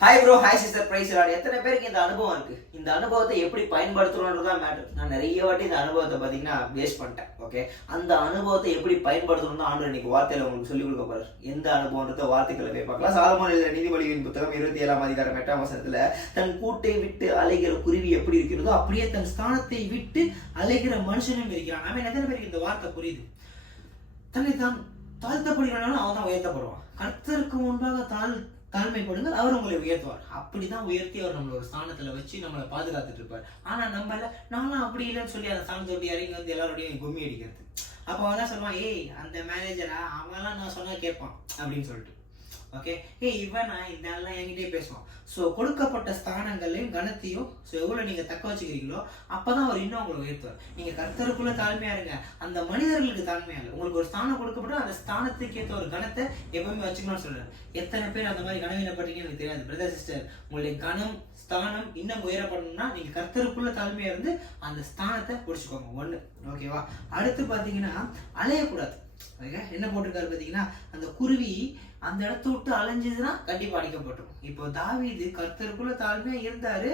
Hi bro hi sister price எத்தனை பேருக்கு இந்த அனுபவம் இருக்கு? இந்த அனுபவத்தை எப்படி பயன்படுத்தணுன்றதான் மேட்டர் நான் நிறைய வாட்டி இந்த அனுபவத்தை பார்த்தீங்கன்னா வேஸ்ட் பண்ணிட்டேன் ஓகே அந்த அனுபவத்தை எப்படி பயன்படுத்தணும் தான் ஆண்டு இன்னைக்கு வார்த்தையில உங்களுக்கு சொல்லிக் கொடுக்க போறாரு. எந்த அனுபவன்றத வார்த்தைகளை போய் பார்க்கலாம். சாலமோன் எழுதிய புத்தகம் இருபத்தி ஏழாம் அதிகாரம் எட்டாம் வசனத்துல தன் கூட்டை விட்டு அலைகிற குருவி எப்படி இருக்கிறதோ அப்படியே தன் ஸ்தானத்தை விட்டு அலைகிற மனுஷனும் இருக்கிறான். அவன் எத்தனை பேருக்கு இந்த வார்த்தை புரியுது? தன்னை தான் தாழ்த்தப்படுகிறானாலும் அவன் தான் உயர்த்தப்படுவான். கர்த்தருக்கு முன்பாக தாழ் தாழ்மைப்படுங்கள் அவர் உங்களை உயர்த்துவார். அப்படிதான் உயர்த்தி அவர் நம்மளோட ஒரு ஸ்தானத்துல வச்சு நம்மளை பாதுகாத்துட்டு இருப்பார். ஆனா நம்மள நானும் அப்படி இல்லைன்னு சொல்லி அந்த ஸ்தானத்தை இறங்கி வந்து எல்லாரோடையும் கும்மி அடிக்கிறது அப்போ அவன் தான் சொல்லுவான் ஏய் அந்த மேனேஜரா அவன்லாம் நான் சொன்னா கேட்பான் அப்படின்னு சொல்லிட்டு. ஓகே ஏய் இவன் நான் இந்த ஆள்லாம் என்கிட்டயே பேசுவான். ஸோ கொடுக்கப்பட்ட ஸ்தானங்களையும் கனத்தையும் ஸோ எவ்வளோ நீங்கள் தக்க வச்சுக்கிறீங்களோ அப்போ தான் அவர் இன்னும் உங்களை உயர்த்துவார். நீங்கள் கர்த்தருக்குள்ள தாழ்மையா இருங்க. அந்த மனிதர்களுக்கு தாழ்மையாக இல்லை. உங்களுக்கு ஒரு ஸ்தானம் கொடுக்கப்பட்டு அந்த ஸ்தானத்துக்கு ஏற்ற ஒரு கணத்தை எப்பவுமே வச்சுக்கணும்னு சொல்கிறார் எத்தனை பேர் அந்த மாதிரி கனவீனப்பட்டீங்கன்னு எனக்கு தெரியாது பிரதர் சிஸ்டர் உங்களுடைய கணம் ஸ்தானம் இன்னும் உயரப்படணும்னா நீங்க கர்த்தருக்குள்ள தாழ்மையாக இருந்து அந்த ஸ்தானத்தை பிடிச்சிக்கோங்க. ஒன்று ஓகேவா அடுத்து பார்த்தீங்கன்னா அலையக்கூடாது. என்ன போட்டிருக்காரு பார்த்தீங்கன்னா அந்த குருவி அந்த இடத்த விட்டு அலைஞ்சதுன்னா கண்டிப்பா அடிக்கப்பட்டிருக்கும் இப்போ தாவீது கர்த்தருக்குள்ள தாழ்மையா இருந்தாரு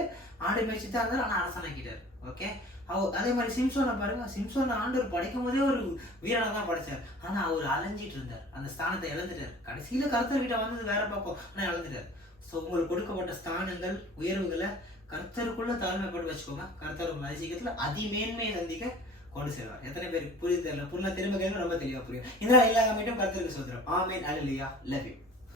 ஆடு மேய்ச்சி தான் இருந்தாரு ஆனா அரசனாக்கிட்டாரு ஓகே அவ அதே மாதிரி சிம்சோனை பாருங்க. சிம்சோனை ஆண்டவர் படைக்கும் போதே ஒரு வீரனை தான் படைச்சார். ஆனா அவர் அலைஞ்சிட்டு இருந்தார். அந்த ஸ்தானத்தை இழந்துட்டார். கடைசியில கர்த்தர் கிட்ட வந்தது வேற பக்கம். ஆனா இழந்துட்டார். ஸோ உங்களுக்கு கொடுக்கப்பட்ட ஸ்தானங்கள் உயர்வுகளை கர்த்தருக்குள்ள தாழ்மைப்பட்டு வச்சுக்கோங்க. கர்த்தர் உங்களை அதிசீக்கிரத்துல அதிமேன்மையை சந்திக்க கொண்டு செல்வார். எத்தனை பேருக்கு புரியுது தெரியல? புரியல திரும்ப கேள்வி ரொம்ப தெளிவாக புரியும். இதெல்லாம் எல்லா கமிட்டும் கருத்துக்கு சொல்கிறோம் ஆமேன். Alleluia love you